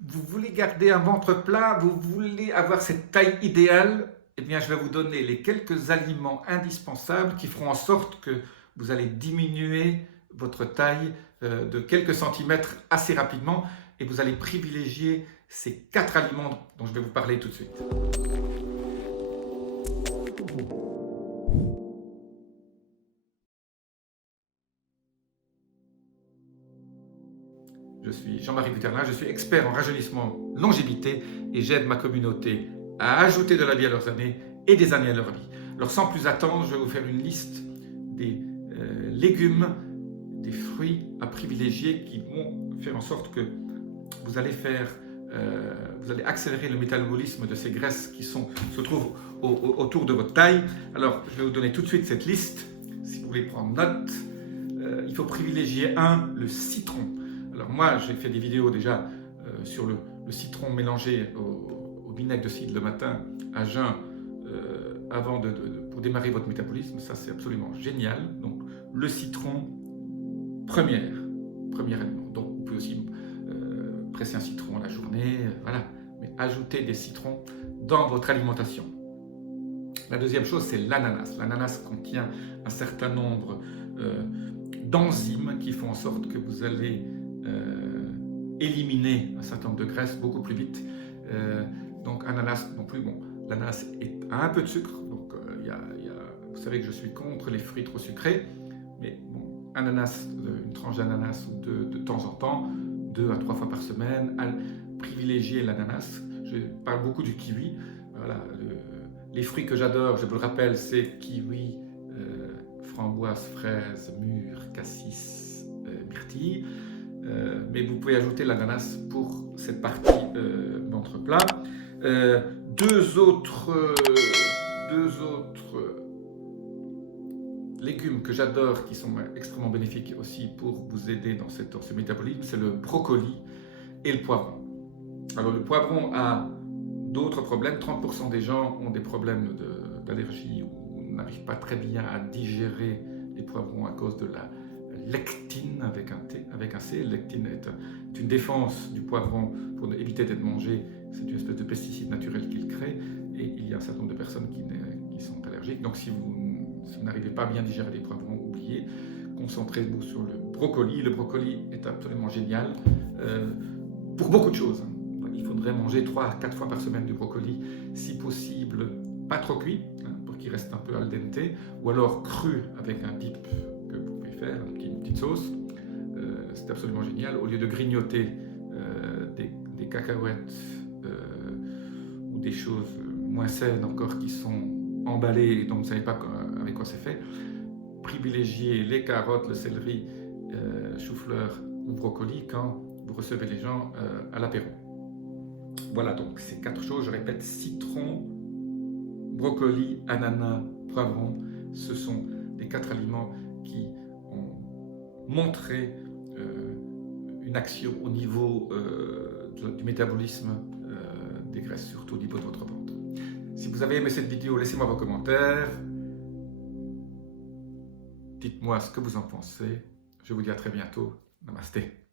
Vous voulez garder un ventre plat, vous voulez avoir cette taille idéale, eh bien je vais vous donner les quelques aliments indispensables qui feront en sorte que vous allez diminuer votre taille de quelques centimètres assez rapidement et vous allez privilégier ces 4 aliments dont je vais vous parler tout de suite. Je suis Jean-Marie Guterlin, je suis expert en rajeunissement longévité et j'aide ma communauté à ajouter de la vie à leurs années et des années à leur vie. Alors sans plus attendre, je vais vous faire une liste des légumes, des fruits à privilégier qui vont faire en sorte que vous allez accélérer le métabolisme de ces graisses qui se trouvent autour de votre taille. Alors je vais vous donner tout de suite cette liste, si vous voulez prendre note. Il faut privilégier le citron. Alors moi, j'ai fait des vidéos déjà sur le citron mélangé au vinaigre de cidre le matin à jeun pour démarrer votre métabolisme. Ça, c'est absolument génial. Donc, le citron, premier aliment. Donc, vous pouvez aussi presser un citron à la journée, voilà. Mais ajoutez des citrons dans votre alimentation. La deuxième chose, c'est l'ananas. L'ananas contient un certain nombre d'enzymes qui font en sorte que vous allez éliminer un certain nombre de graisses beaucoup plus vite. Donc ananas non plus, bon, l'ananas a un peu de sucre, donc vous savez que je suis contre les fruits trop sucrés, mais bon, une tranche d'ananas ou deux de temps en temps, 2 à 3 fois par semaine, privilégier l'ananas. Je parle beaucoup du kiwi. Voilà, les fruits que j'adore, je vous le rappelle, c'est kiwi, framboise, fraise, mûre, cassis, myrtille. Mais vous pouvez ajouter l'ananas pour cette partie ventre plat. Deux autres légumes que j'adore, qui sont extrêmement bénéfiques aussi pour vous aider dans ce métabolisme, c'est le brocoli et le poivron. Alors le poivron a d'autres problèmes. 30% des gens ont des problèmes d'allergie ou n'arrivent pas très bien à digérer les poivrons à cause de la lectine avec un C. Lectine est une défense du poivron pour éviter d'être mangé. C'est une espèce de pesticide naturel qu'il crée et il y a un certain nombre de personnes qui sont allergiques. Donc si vous n'arrivez pas à bien digérer les poivrons, oubliez. Concentrez-vous sur le brocoli. Le brocoli est absolument génial pour beaucoup de choses. Il faudrait manger 3 à 4 fois par semaine du brocoli, si possible pas trop cuit, pour qu'il reste un peu al dente, ou alors cru avec un dip que vous pouvez faire, une petite sauce. C'est absolument génial. Au lieu de grignoter des cacahuètes ou des choses moins saines encore qui sont emballées et dont vous ne savez pas avec quoi c'est fait, privilégiez les carottes, le céleri, chou-fleur ou brocoli quand vous recevez les gens à l'apéro. Voilà donc ces 4 choses, je répète, citron, brocoli, ananas, poivron, ce sont les 4 aliments qui ont montré une action au niveau du métabolisme des graisses, surtout au niveau de votre ventre. Si vous avez aimé cette vidéo, laissez-moi vos commentaires. Dites-moi ce que vous en pensez. Je vous dis à très bientôt. Namasté.